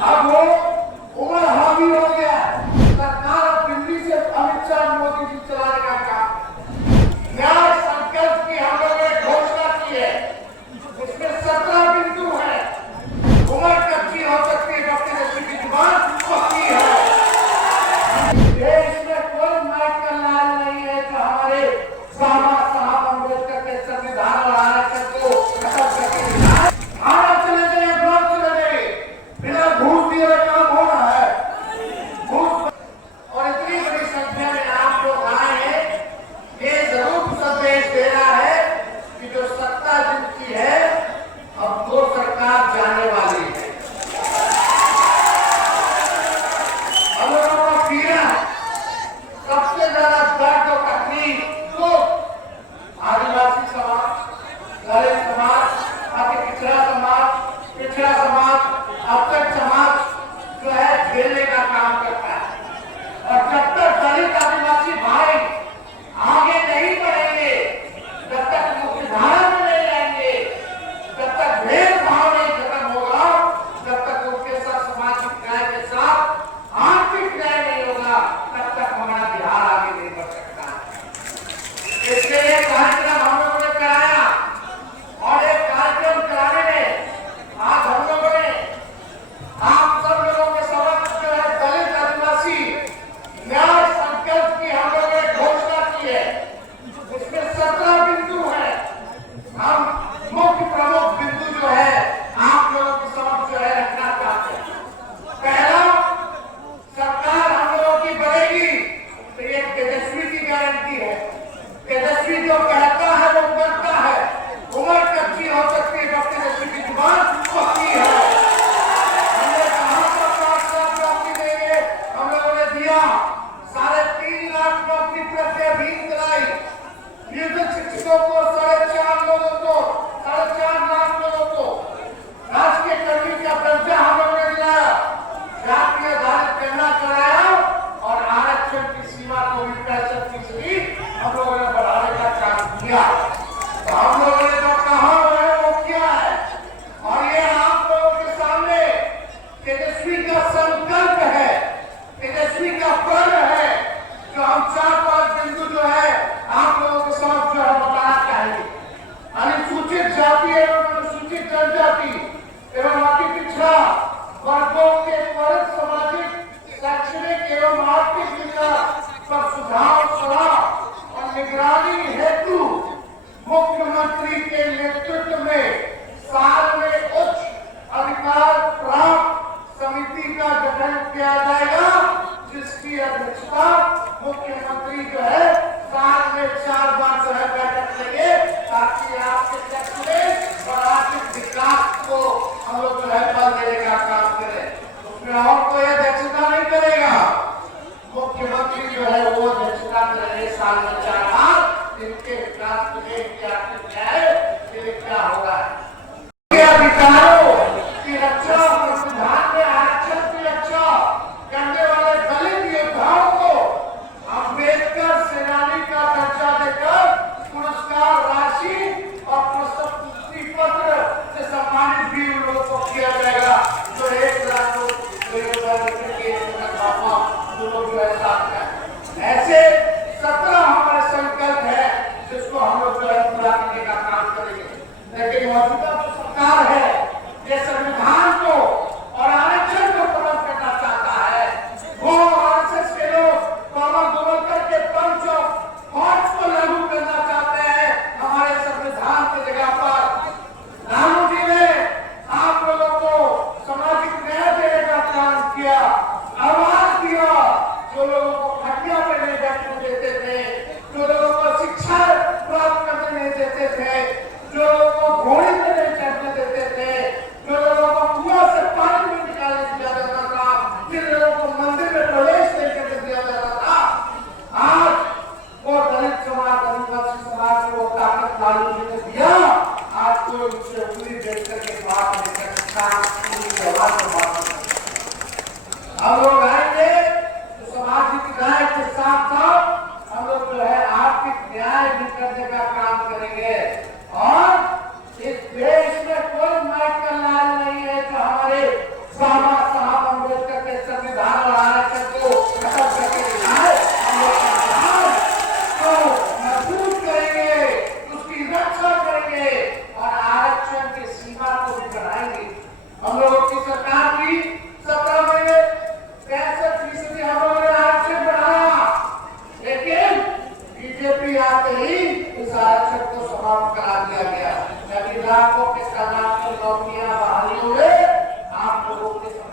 अब वो उमर हावी हो गया। सरकार अब दिल्ली से अमित शाह मोदी जी चलाने का काम। न्याय संकल्प की हम लोगों ने घोषणा की है, उसमें 17 बिंदु है। उम्र कच्ची हो सकती है, डॉक्टर जैसी की जुबान पक्की है। देश में कोई माइक का लाल नहीं है जो हमारे बाबा साहब अम्बेडकर के संविधान और आरक्षण को खत्म करके भारत चले गए, ब्लॉक चले गए, बिना घूस दिए काम हो रहा है। घूस और इतनी बड़ी संख्या में आप लोग आए हैं, ये जरूर संदेश दे रहा है कि जो सत्ता जिनकी है अब वो सरकार जाने वाली है। हम लोगों को पीड़ा सबसे ज्यादा दर्द और तकलीफ तो आदिवासी समाज, दलित समाज, पिछड़ा समाज, अपतट समाज जो है झेलने का काम करता है। और जब तक दलित आदिवासी भाई आगे नहीं बढ़ेंगे, जब तक मुख्यधारा में नहीं रहेंगे, जब तक भेदभाव नहीं खत्म होगा, जब तक उनके साथ सामाजिक न्याय के साथ आर्थिक न्याय नहीं होगा, तब तक हमारा बिहार आगे नहीं बढ़ सकता। इसलिए कार्यक्रम हम लोगों ने कराया और एक कार्यक्रम कराने में आज हम लोगों ने आप सब लोगों के समक्ष जो है दलित आदिवासी न्याय संकल्प की हम लोगों ने घोषणा की है, उसमें 17 बिंदु है। हम मुख्य प्रमुख बिंदु जो है आप लोगों के समक्ष जो है रखना चाहते हैं। पहला, सरकार हम लोगों की बढ़ेगी तो ये तेजस्वी की गारंटी है। तेजस्वी जो कहता है वो करता है। उम्र कच्ची हो सकती है, डॉक्टर तेजस्वी की जुबान पक्की है। हमने कहा था 5 लाख नौकरी देंगे, हम लोगों ने दिया। 3.5 लाख नौकरी प्रति अधीन कराई। नियोजित शिक्षकों को 4.5 लोगों को 4.5 लाख लोगों को राजकीय कर्मी का दर्जा हम लोगों ने दिलाया। जाति आधारित गणना कराया और आरक्षण की सीमा को भी 65% हम लोगों ने बढ़ाने का काम किया। तो हम लोगों ने जो कहा है वो किया है। और ये आप लोगों के सामने तेजस्वी का संकल्प है, तेजस्वी का प्रण है, जो हम 4-5 बिंदु जो है आप लोगों के समक्ष जो है बताना चाहेंगे। अनुसूचित जाति एवं अनुसूचित जनजाति एवं अति पिछड़ा वर्गों के त्वरित सामाजिक, शैक्षणिक एवं आर्थिक विकास पर सुधार, सलाह और निगरानी हेतु मुख्यमंत्री के नेतृत्व में साल में उच्च अधिकार प्राप्त समिति का गठन किया जाएगा, जिसकी अध्यक्षता मुख्यमंत्री जो है साल में 4 बार जो है बैठक लेंगे, ताकि आपके क्षेत्र में और आर्थिक विकास को हम लोग जो है बल देने का काम करें। उसमें और कोई अध्यक्षता नहीं करेगा, मुख्यमंत्री जो है वो अध्यक्षता करेंगे साल में 4 बार। इनके विकास के लिए क्या क्या होगा, अधिकारों की रक्षा, संविधान में आरक्षण की रक्षा करने वाले दलित योद्धाओं को अम्बेडकर सेनानी का दर्जा देकर पुरस्कार राशि और प्रशस्ति पत्र से सम्मानित भी उन लोगों को किया जाएगा, जो 1 लाख लोग जो है साथ में। ऐसे 17 हमारे संकल्प है, जिसको हम लोग जो है पूरा करने का काम करेंगे। लेकिन मौजूदा जो सरकार है, ये संविधान को और आरक्षण को खत्म करना चाहता है। वो आरएसएस के लोग बाबा गोवलकर के पंच ऑफ को लागू करना चाहते हैं हमारे संविधान की जगह पर। रामू जी ने आप लोगों को सामाजिक न्याय देने का काम किया, आवाज दिया, जो लोगों को खटिया पे नहीं बैठने देते थे, जो लोगों को शिक्षा प्राप्त करने नहीं देते थे, जो लोगों को घोड़े पे नहीं चढ़ने देते थे, जो लोगों को कुआं से पानी नहीं निकालने दिया जाता था, जिन लोगों को मंदिर में प्रवेश नहीं करने दिया जाता था, आज वो दलित समाज, आदिवासी समाज को ताकत लालू जी ने दिया। आज कोई उनसे उंगली देख करके बात नहीं कर सकता, उनकी व्यवहार से बात नहीं कर सकता। हम लोग आएंगे तो सामाजिक न्याय के साथ साथ हम लोग जो है आर्थिक न्याय भी करने का काम करेंगे। और इस देश में कोई माइक का लाल नहीं है जो हमारे बाबा साहब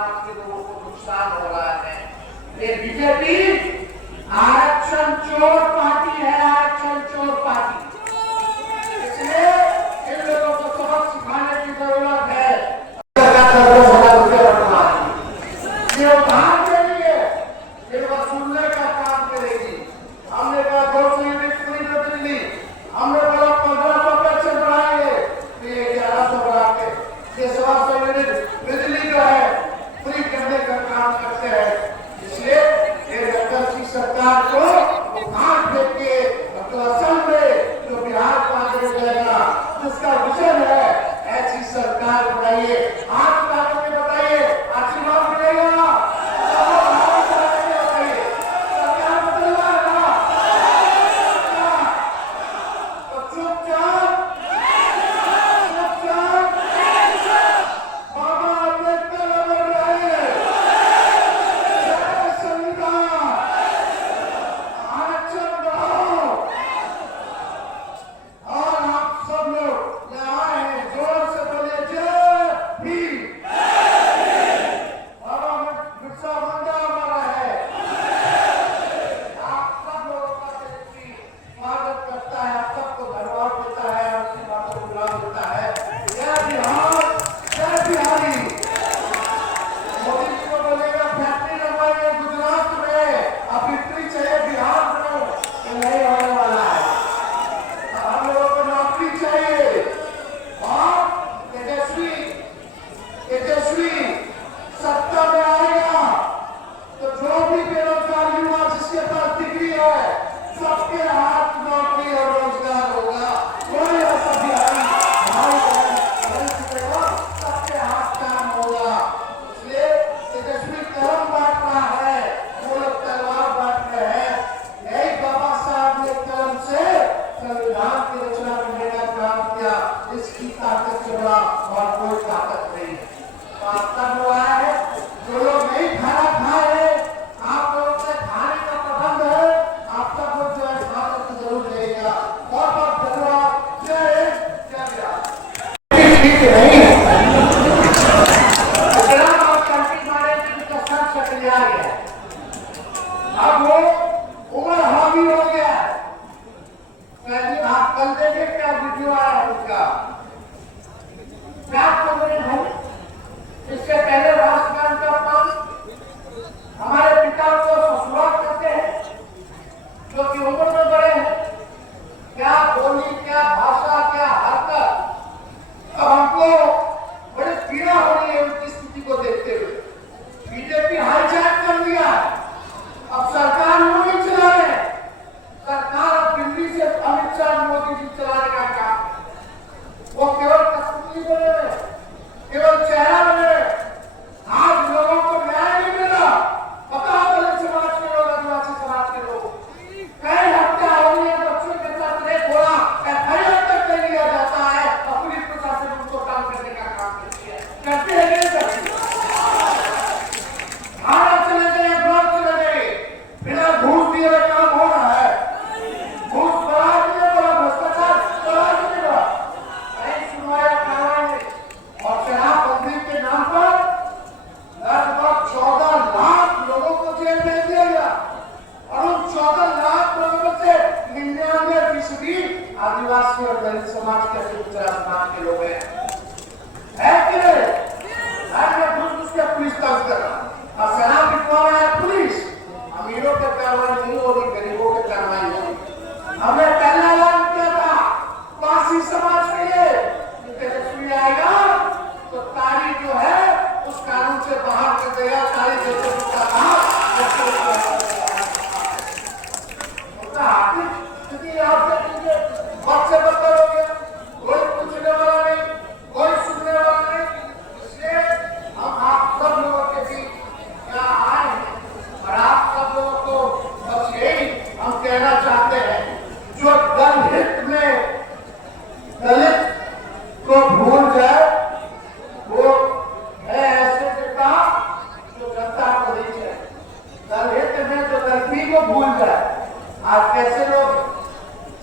समाज के लोगों को नुकसान हो रहा है। ये बीजेपी आरक्षण चोर पार्टी है, आरक्षण चोर पार्टी। इसलिए इन लोगों को सबक सिखाने की जरूरत है। ये उधार के लिए ये वसूलने का काम करेगी। हमने कहा 200 यूनिट फ्री बिजली, हमने बोला 1500 पैसे बढ़ाएंगे, तो ये 1100 बढ़ा के ये 700 यूनिट बिजली जो है फ्री करने का काम करते हैं। इसलिए ये जब की सरकार को उधार देख के असल में जो बिहार को आगे जाएगा, जिसका विजन है, ऐसी सरकार बनाइए। हाथ काट के बताइए, आशीर्वाद मिलेगा। इसकी ताकत से बड़ा और कोई ताकत नहीं है। तो आप सब लोग आए हैं, जो लोग नहीं खाना खाए हैं, आप लोगों से खाने का प्रबंध है, आप सब लोग जो है खाना तो जरूर लेगा। बहुत बहुत धन्यवाद। जय हिंद, जय बिहार। ठीक नहीं और कंट्री मारे जिनका सब सक्रिय आ गया, अब वो उम्र हावी हो गया। आप कल देखे क्या वीडियो आया उनका, क्या इससे पहले राष्ट्रगान का अपमान, हमारे पिता को ससुराल करते हैं जो कि उम्र में बड़े हैं। क्या बोली, क्या भाषा, क्या हरकत। अब हमको बड़ी पीड़ा हो रही है उनकी स्थिति को देखते हुए। बीजेपी हाईजैक कर दिया, अब सरकार मोदी चला रहे हैं। सरकार अब दिल्ली से अमित शाह मोदी जी चलाने का काम, वो केवल कसूरी बने, केवल चेहरा बने। आज लोगों को न्याय नहीं मिला। बताओ दलित समाज के लोग, आदिवासी समाज के लोग, कई हत्या हो रही है, बच्चों के साथ रेप हो रहा, एफआईआर तक नहीं लिया जाता है और पुलिस प्रशासन उनको काम करने का काम करती है। करते हैं नहीं करती। थाना चले गए, ब्लॉक चले गए, बिना घूस दिए काम हो रहा है। घूस बढ़ा दिए, बड़ा भ्रष्टाचार बढ़ा दिए, कहीं सुनवाई कार्रवाई नहीं। और शराबबंदी के नाम पर लगभग 14 लाख लोगों को जेल भेज दिया गया और उन 14 लाख लोगों से 99% आदिवासी और दलित समाज के समाज के लोग हैं। कि नहीं? घूस के पुलिस तंग कर रहा और शराब बिकवा रहा है पुलिस। अमीरों के कार्रवाई नहीं हो रही, गरीबों के कार्रवाई हो रही। हमने पहला ऐलान किया था पासी समाज के लिए, तेजस्वी आएगा तो तारी जो है उस कानून से बाहर कर देगा। तारी जैसे उसका आर्थिक स्थिति आप देखेंगे बहुत से बदतर हो गया। कोई पूछने वाला नहीं, कोई सुनने वाला नहीं। इसलिए हम आप सब लोगों के बीच यहाँ आए हैं और आप सब लोगों को बस यही हम कहना चाहते हैं, जो दलहित में दलित को भूल जाए वो है ऐसे नेता जो जनता को नहीं है। दलहित में जो दलित को भूल जाए। आज कैसे लोग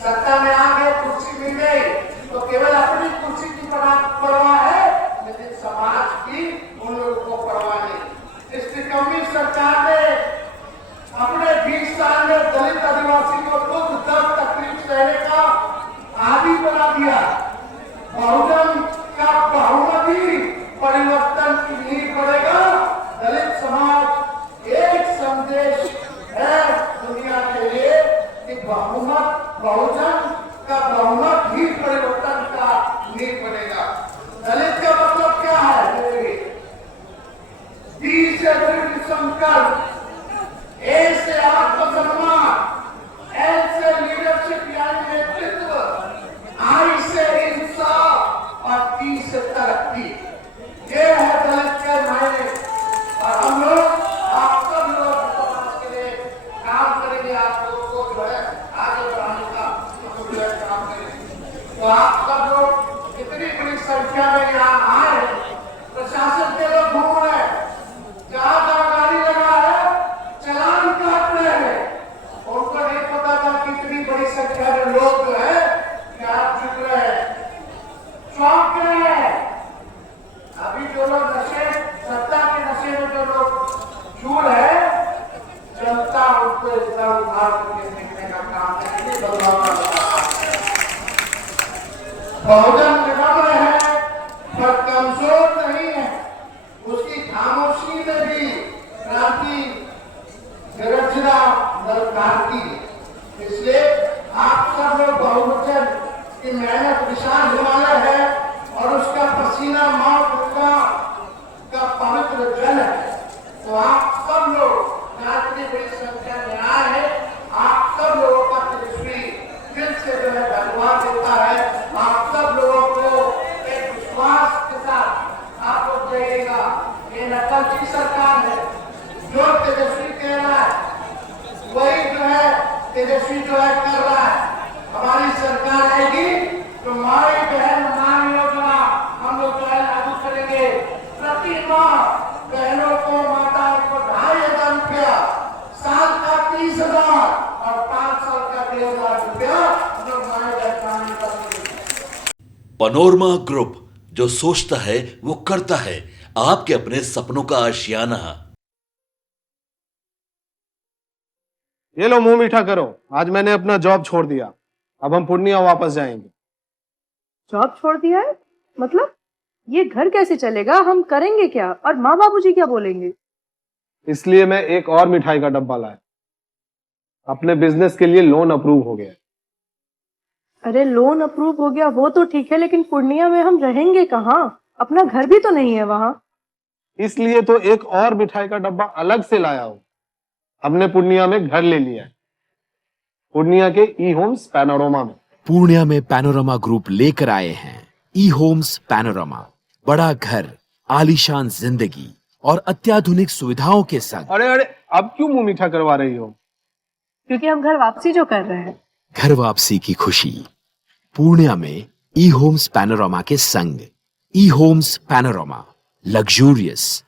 सत्ता में आ गए, कुर्सी मिल गई तो केवल अपनी कुर्सी की परवाह है, लेकिन समाज की उन लोगों को परवाह नहीं। किया। बहुजन का बहुमत ही परिवर्तन की नींव पड़ेगा। दलित समाज एक संदेश है दुनिया के लिए कि बहुजन का बहुमत ही परिवर्तन का नींव पड़ेगा। दलित का मतलब क्या है? डी से दृढ़ संकल्प, ए से आत्मसम्मान, एल से लीडरशिप यानी नेतृत्व, आई से इंसाफ और टी से तरक्की। ये है दलित के मायने। और हम लोग, आप सब लोग समाज के लिए काम करेंगे। आप लोगों को जो है आगे बढ़ाने का जो है काम करेंगे। तो आप सब लोग इतनी बड़ी संख्या में यहाँ आए हैं, प्रशासन के लोग घूम रहे हैं, जहाँ गाड़ी लगा है चालान काट रहे हैं। उनको नहीं पता था कि इतनी बड़ी संख्या में लोग जो है क्या चुक रहे हैं, चौंक रहे हैं। अभी जो लोग नशे, सत्ता के नशे में जो लोग चूर है, जनता उनको इसका उद्धार करके देखने का काम करेगी। बहुजन निकल रहे हैं पर कमजोर नहीं है। उसकी खामोशी में भी क्रांति निर्जना दरकारती है। इसलिए आप सब लोग बहुवचन की मेहनत विशाल हिमालय है और उसका पसीना मौत का पवित्र जल है। तो आप सब लोग इतनी बड़ी संख्या में आए हैं। आप सब लोगों का तेजस्वी दिल से जो है धन्यवाद देता है। आप सब लोगों को एक विश्वास के साथ आप लोग जाइएगा। ये नकल की सरकार है। जो तेजस्वी कह रहा है वही जो है तेजस्वी जो है कर रहा है। हमारी सरकार आएगी तो माई बहन मान योजना हम लोग जो है लागू करेंगे। प्रति माह बहनों को, माताओं को 2,500 रुपया, साल का 30,000 और 5 साल का 1,000 रुपया हम लोग माई बहन करेंगे। पैनोरमा ग्रुप, जो सोचता है वो करता है। आपके अपने सपनों का आशियाना। ये लो मुंह मीठा करो। आज मैंने अपना जॉब छोड़ दिया। अब हम पूर्णिया वापस जाएंगे। जॉब छोड़ दिया है? मतलब ये घर कैसे चलेगा? हम करेंगे क्या? और माँ बाबूजी क्या बोलेंगे? इसलिए मैं एक और मिठाई का डब्बा लाया। अपने बिजनेस के लिए लोन अप्रूव हो गया। अरे लोन अप्रूव हो गया वो तो ठीक है, लेकिन पूर्णिया में हम रहेंगे कहाँ? अपना घर भी तो नहीं है वहां। इसलिए तो एक और मिठाई का डब्बा अलग से लाया हूं। हमने पूर्णिया में घर ले लिया है, पूर्णिया के ई होम्स पैनोरमा में। पूर्णिया में पैनोरमा ग्रुप लेकर आए हैं ई होम्स पैनोरमा। बड़ा घर, आलीशान जिंदगी और अत्याधुनिक सुविधाओं के संग। अरे अरे, अब क्यों मुंह मीठा करवा रही हो? क्योंकि हम घर वापसी जो कर रहे हैं। घर वापसी की खुशी पूर्णिया में ई होम्स पैनोरमा के संग। ई होम्स पैनोरमा, लग्जूरियस,